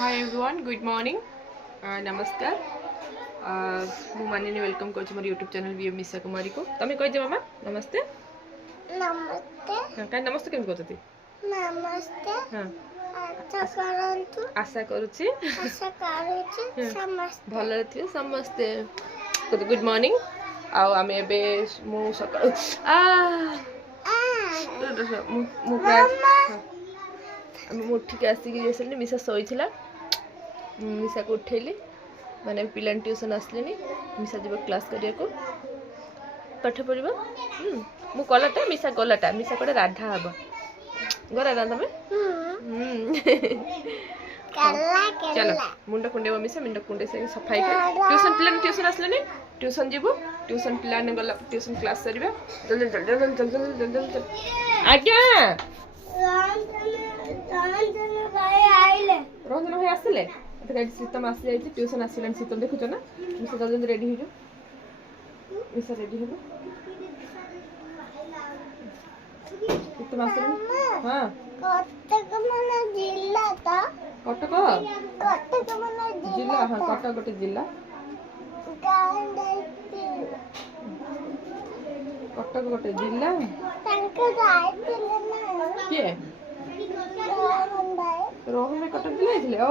Hi everyone good morning नमस्कार मु मानिनी welcome कर मोर यूट्यूब चैनल वी मिशा कुमारी को तमें कह मामा नमस्ते नमस्ते। हाँ कहीं नमस्ते केम कहते नमस्ते। हाँ आशा करंतु आशा करुच्ची आशा करूची समस्ते भल थी समस्ते गुड मॉर्निंग आउ आम ए मु सकाळु मु उठिक आसिक मिशा शोई मिशा को उठेली माने पिला ट्यूशन आसले मिशा जीव क्लास करने को पाठ पढ़ मु कलाटा मिशा गलाटा मिशा कड़े राधा हम गरा ना तमें चलो मुंड कुंडे मिशा मुंड कुंडे से सफाई ट्यूशन पिला ट्यूशन आसले ट्यूशन जीव ट्यूशन पिला गला ट्यूशन क्लास करिबा जल्दी जल्दी जल्दी जल्दी जल्दी जल्दी आज्ञा रंजन भाई आसले शीतम आसी जाए ट्यूशन आसलानी शीतम देखुच ना मिशा जल्दी रेडी हो मिशा रेडी हो शीतम आस हाँ कटक जिला हाँ कटक गोटे जिला कटक गोटे जिला किए रोहन भाई कटक जिला ओ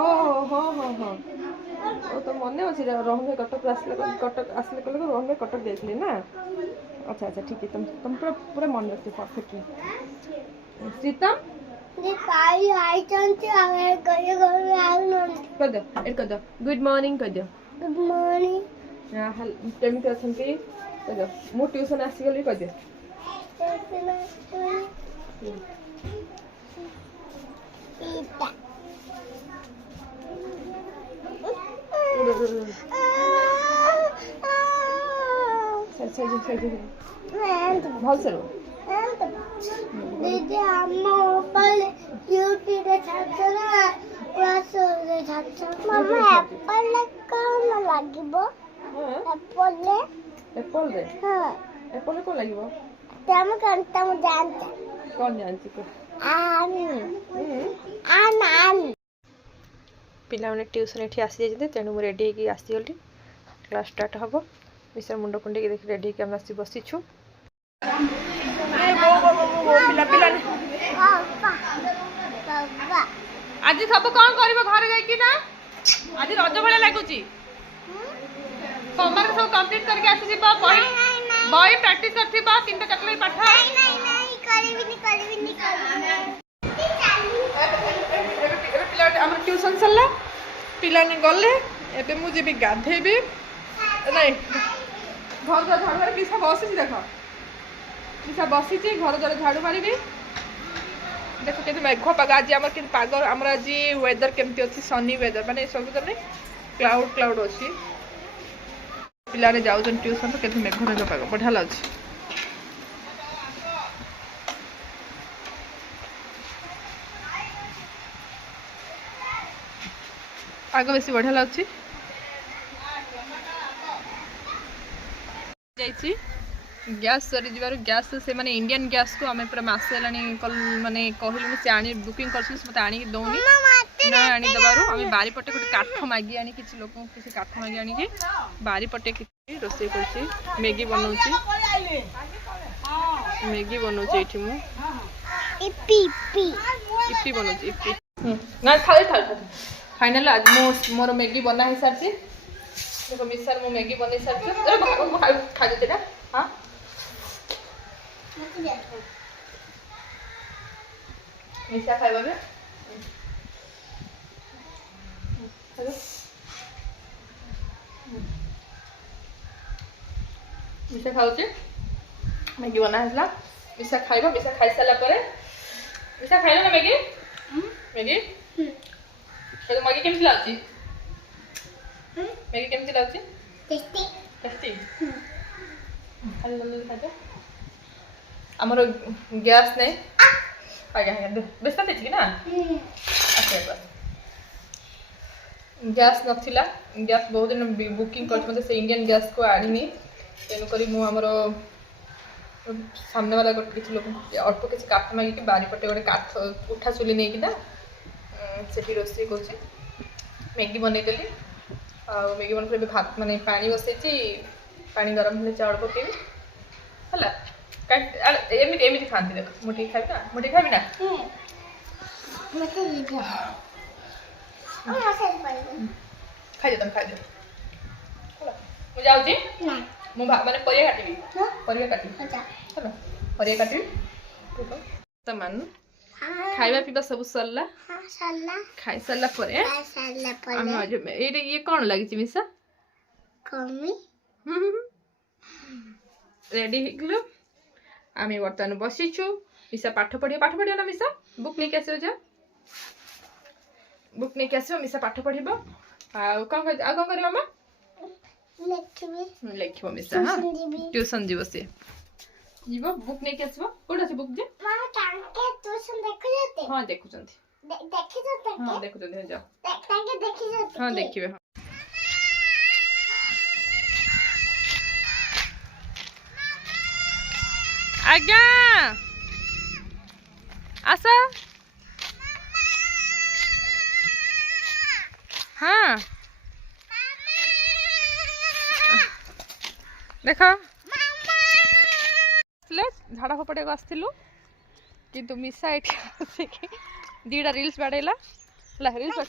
हाँ हाँ हाँ ओ तो मन अच्छी रोहन भाई कटक आसले कल रोहन भाई कटक जाइए ना अच्छा अच्छा ठीक है तुम पूरा पूरा मन रखते परफेक्टली शीतम कह दो गुड मॉर्निंग कह दो गुड मॉर्निंग केमती अच्छा कह दो मु ट्यूशन आसीगली कह दो भल से दीदी हम ऊपर यूट्यूब रे छाछरा क्लास रे छाछरा मम्मा एप्पल कौन लागिबो एप्पल रे हां एप्पल को लागिबो तम कंता मु जानता कौन जानची को आन पिला माने ट्यूशन एठी आसी जाते तेणु मु रेडी होगी आसीगली क्लास स्टार्ट हम मिशा मुंड कुंडे देख रेडी होगी आम आसी बसीछु पिला पिला आज सब कौन कर घर जा आज रज भाया लगुच होमवर्क सब कंप्लीट करके आसी बही प्रैक्टिस कर 3टा चकले पाठ ट्यूशन सरला पिला गले एबे मु जीबी गाधेबी नहीं घर द्वार झाड़ू मारी मिशा बसी देख मिशा बसी घर द्वार झाड़ू मारी देख के मेघ पाग आज आम कि पाग आम आज वेदर केमती अच्छी सनी वेदर माने सब क्लाउड क्लाउड अच्छी पिला जाऊँ ट्यूशन तो मेघ मेघ पाग बढ़िया लगे पाग बेस बढ़िया लगे गैस सरी जबार गैस से माने इंडियन गैस को आम पूरा मस है माने कहलु से आनी बुकिंग कर मत आनी दौनी ना आनी दबार आम बारीपटे गोटे काठ मागी आनी किसी लोक किसी काठ मागी आनी बारीपटे रोसे कर मैगी बनाऊँ मैगी बनाऊँ ये इपी बनाऊँ इपी ना खाली फाइनल आज मोर मैगी बना ही सारी देखो मिसार मु मैगी बन सारी खा देते ना हाँ मिशा खाइबा बे मिशा खाऊचे मैगी बना है मिशा खाइबा मिशा खाई सारा पर मिशा खाइल ना मैगी मैगी तो मैगी केमती लाउची मैगी केमती लाउची टेस्टी टेस्टी खाली जल्दी खाइजा आमर गैस नहीं आज्ञा बेस्ता थी ना अच्छा गैस नथिला गैस बहुत दिन बुकिंग कर से इंडियन गैस को आनी तेणुक मुझे सामने वाला गोटे किसी लोक अल्प किसी काठ मागिक बारीपटे गोटे काठ उठा चुली नहीं कि से रोसे कर मैगी बनईदेली मैगी बन कर भात माने पानी बसई पानी गरम होले चाउल पकेबी है एमती एमती खाती देख मुठी खाबी ना मुठी खाबी ना मते दीदा ओ मसे पड़े खाई दे तुम खाई दे मु जाउची ना मु माने परिया काटिबी हां परिया काटिबी अच्छा चलो परिया काटिबी तमन खाइबा पीबा सब सरला हां सरला खाई सरला परे सरला पड़े हम आज ये कोन लागी मिसा कमी रेडी हिगलो आमी वर्तमान बसिछु मिसा पाठ पढ़ियो ना मिसा बुक लेके आसियो जा बुक लेके आसियो मिसा पाठ पढ़िबो आ कोन करी मामा लेखबी लेखिबो मिसा हां ट्यूशन जीवो से जीवो बुक लेके आसिबो कोड अछि बुक जे मां टांके ट्यूशन देखि जते हां देखु जंती देखि जते हां देखु जंती जा टांके देखि जते हां देखिबे आज्ञा आसा हाँ देख झाड़ा फपड़े आसलु किंतु मिसा ये दीटा रिल्स बाड़ेला रिल्स 1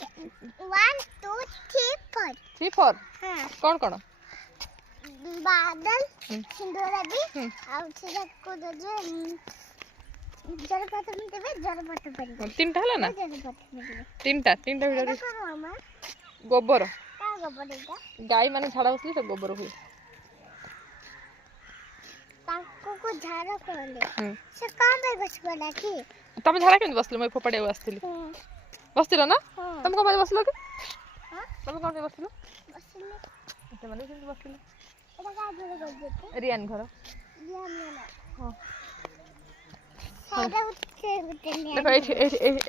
2 3 4 3 4 हां कौन कौन बादल सिंदूरा भी और सीधा को जो जड़ पत्थर में देवे जड़ पत्थर पर तीनटा हला ना जड़ पत्थर में तीनटा वीडियो मामा गोबर का गोबर देगा गाय माने झाड़ा बसली तो गोबर हुए ताको को झाड़ा करले से काम पे बस गला की तब झाड़ा केन बसलो मैं फोपड़े आसथिली बसतिलो ना तुम को बसलो के हां तुम कोन के बसलो बसले ते माने केन बसलो एटा का जोर कर देते रियान घर रियान वाला हां सादा उठे उठे देखो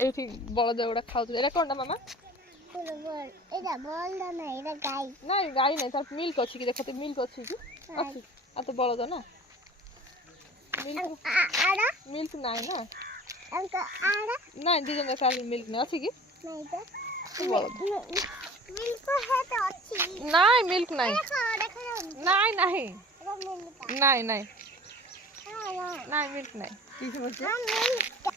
एठी बळद एडा खाउ एटा कोनटा मामा बोल एटा बोल ना एटा गाय नहीं गाय नहीं सब मिल्क अच्छी की देखते मिल्क अच्छी की अच्छी आ तो बळद ना मिल्क आड़ा मिल्क नहीं ना अंक आड़ा नहीं दीजन का मिल्क नहीं अच्छी की नहीं तो बळद मिल्क है तो अच्छी नहीं मिल्क नहीं देखो नहीं नहीं एटा मिल्क नहीं नहीं हां नहीं मिल्क नहीं की समझ हां मिल्क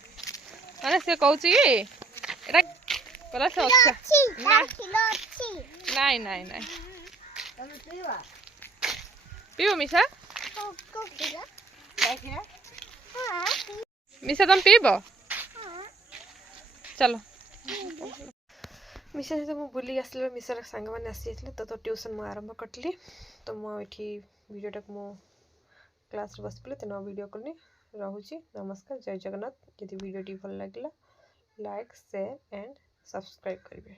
माने से कहू छी एटा कला से अच्छा अच्छी ना किलो अच्छी नहीं नहीं नहीं तुम पीवा पीओ मिसा को किलो देखिए हां मिसा तुम पीबो हां चलो मिसा से मु बुली आसले मिसा संग माने आसी तो ट्यूशन मु आरंभ करली तो मु एठी वीडियो तक मु क्लास रे बस पले तो वीडियो करनी रहूची नमस्कार जय जगन्नाथ यदि वीडियो टी भल लागला लाइक शेयर एंड सब्सक्राइब करिवे।